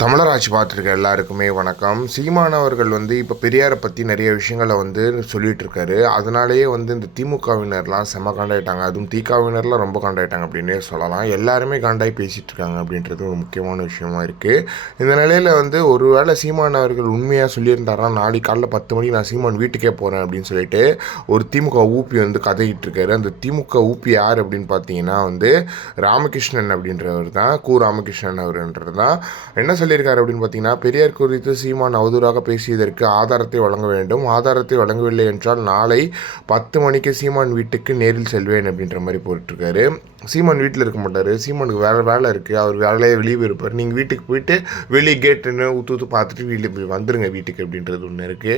தமிழராட்சி பார்த்துருக்க எல்லாருக்குமே வணக்கம். சீமானவர்கள் வந்து இப்போ பெரியாரை பற்றி நிறைய விஷயங்களை வந்து சொல்லிட்டு இருக்காரு அதனாலேயே வந்து இந்த திமுகவினர்லாம் செம காண்டாயிட்டாங்க. அதுவும் திகாவினர்லாம் ரொம்ப காண்டாயிட்டாங்க அப்படின்னே சொல்லலாம். எல்லாருமே காண்டாய் பேசிகிட்டு இருக்காங்க அப்படின்றது ஒரு முக்கியமான விஷயமா இருக்குது இந்த நிலையில் வந்து ஒருவேளை சீமானவர்கள் உண்மையாக சொல்லியிருந்தாருன்னா நாளைக்கு காலைல பத்து மணிக்கு நான் சீமான் வீட்டுக்கே போகிறேன் அப்படின்னு சொல்லிட்டு ஒரு திமுக ஊப்பி வந்து கதையிட்டு இருக்காரு அந்த திமுக ஊப்பி யார் அப்படின்னு பார்த்தீங்கன்னா வந்து ராமகிருஷ்ணன் அப்படின்றவர் தான் கு ராமகிருஷ்ணன் அவர்ன்றது தான் என்ன சொல்லியிருக்காரு அப்படின்னு பார்த்தீங்கன்னா பெரியார் குறித்து சீமான் அவதூறாக பேசியதற்கு ஆதாரத்தை வழங்க வேண்டும். ஆதாரத்தை வழங்கவில்லை என்றால் நாளை பத்து மணிக்கு சீமான் வீட்டுக்கு நேரில் செல்வேன் அப்படின்ற மாதிரி போட்டிருக்காரு. சீமான் வீட்டில் இருக்க மாட்டார். சீமானுக்கு வேறு வேலை இருக்குது அவர் வேலையே வெளியே போயிருப்பார். நீங்கள் வீட்டுக்கு போயிட்டு வெளியே கேட்டுன்னு ஊற்று ஊற்று பார்த்துட்டு வீட்டில் போய் வந்துருங்க வீட்டுக்கு அப்படின்றது ஒன்று இருக்குது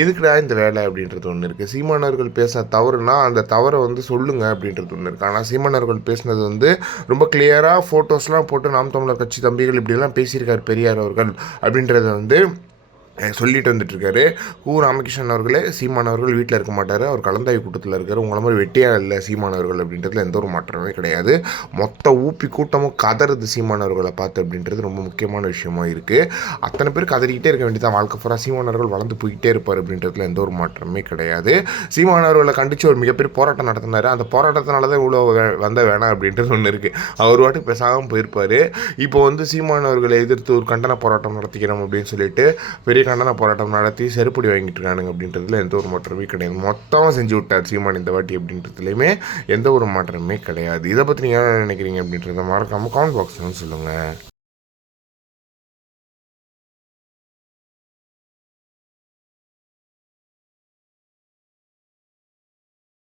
எதுக்குடா இந்த வேலை அப்படின்றது ஒன்று இருக்குது சீமானவர்கள் பேசின தவறுனா அந்த தவறை வந்து சொல்லுங்க அப்படின்றது ஒன்று இருக்குது ஆனால் சீமானவர்கள் பேசினது வந்து ரொம்ப கிளியராக ஃபோட்டோஸ்லாம் போட்டு நாம் தமிழர் கட்சி தம்பிகள் இப்படிலாம் பேசியிருக்கார் பெரியார் அவர்கள் அப்படின்றத வந்து சொல்லிட்டு வந்துட்டுருக்காரு கு ராமகிருஷ்ணன் அவர்களே சீமான் அவர்கள் வீட்டில் இருக்க மாட்டார். அவர் கலந்தாய்வு கூட்டத்தில் இருக்கார். உங்களை மாதிரி வெட்டியாக இல்லை சீமான் அவர்கள் அப்படின்றதுல எந்த ஒரு மாற்றமே கிடையாது. மொத்த ஊப்பி கூட்டமும் கதறது சீமான் அவர்களை பார்த்து அப்படின்றது ரொம்ப முக்கியமான விஷயமா இருக்குது அத்தனை பேர் கதறிக்கிட்டே இருக்க வேண்டியதான் வாழ்க்கை பூரா சீமான் அவர்கள் வளர்ந்து போய்கிட்டே இருப்பார் அப்படின்றதுல எந்த ஒரு மாற்றமே கிடையாது. சீமான் அவர்களை கண்டித்து ஒரு மிகப்பெரிய போராட்டம் நடத்தினார். அந்த போராட்டத்தினால தான் இவ்வளோ வே- வந்த வேணாம் அப்படின்றது ஒன்று இருக்குது அவர் வாட்டி பேசாமல் போயிருப்பார். இப்போ வந்து சீமான் அவர்களை எதிர்த்து ஒரு கண்டன போராட்டம் நடத்திக்கிறோம் அப்படின்னு சொல்லிட்டு பெரிய கண்டன போராட்டம் நடத்தி செருப்படி வாங்கிட்டு இருக்கானுங்க அப்படின்றதுல எந்த ஒரு மாற்றமே கிடையாது. மொத்தமாக செஞ்சு விட்டார் சீமான் இந்த வாட்டி அப்படின்றதுலையுமே எந்த ஒரு மாற்றமே கிடையாது. இதை பற்றி நீங்கள் என்ன நினைக்கிறீங்க அப்படின்றத மறக்காமல் கமெண்ட் பாக்ஸ்லாம் சொல்லுங்கள்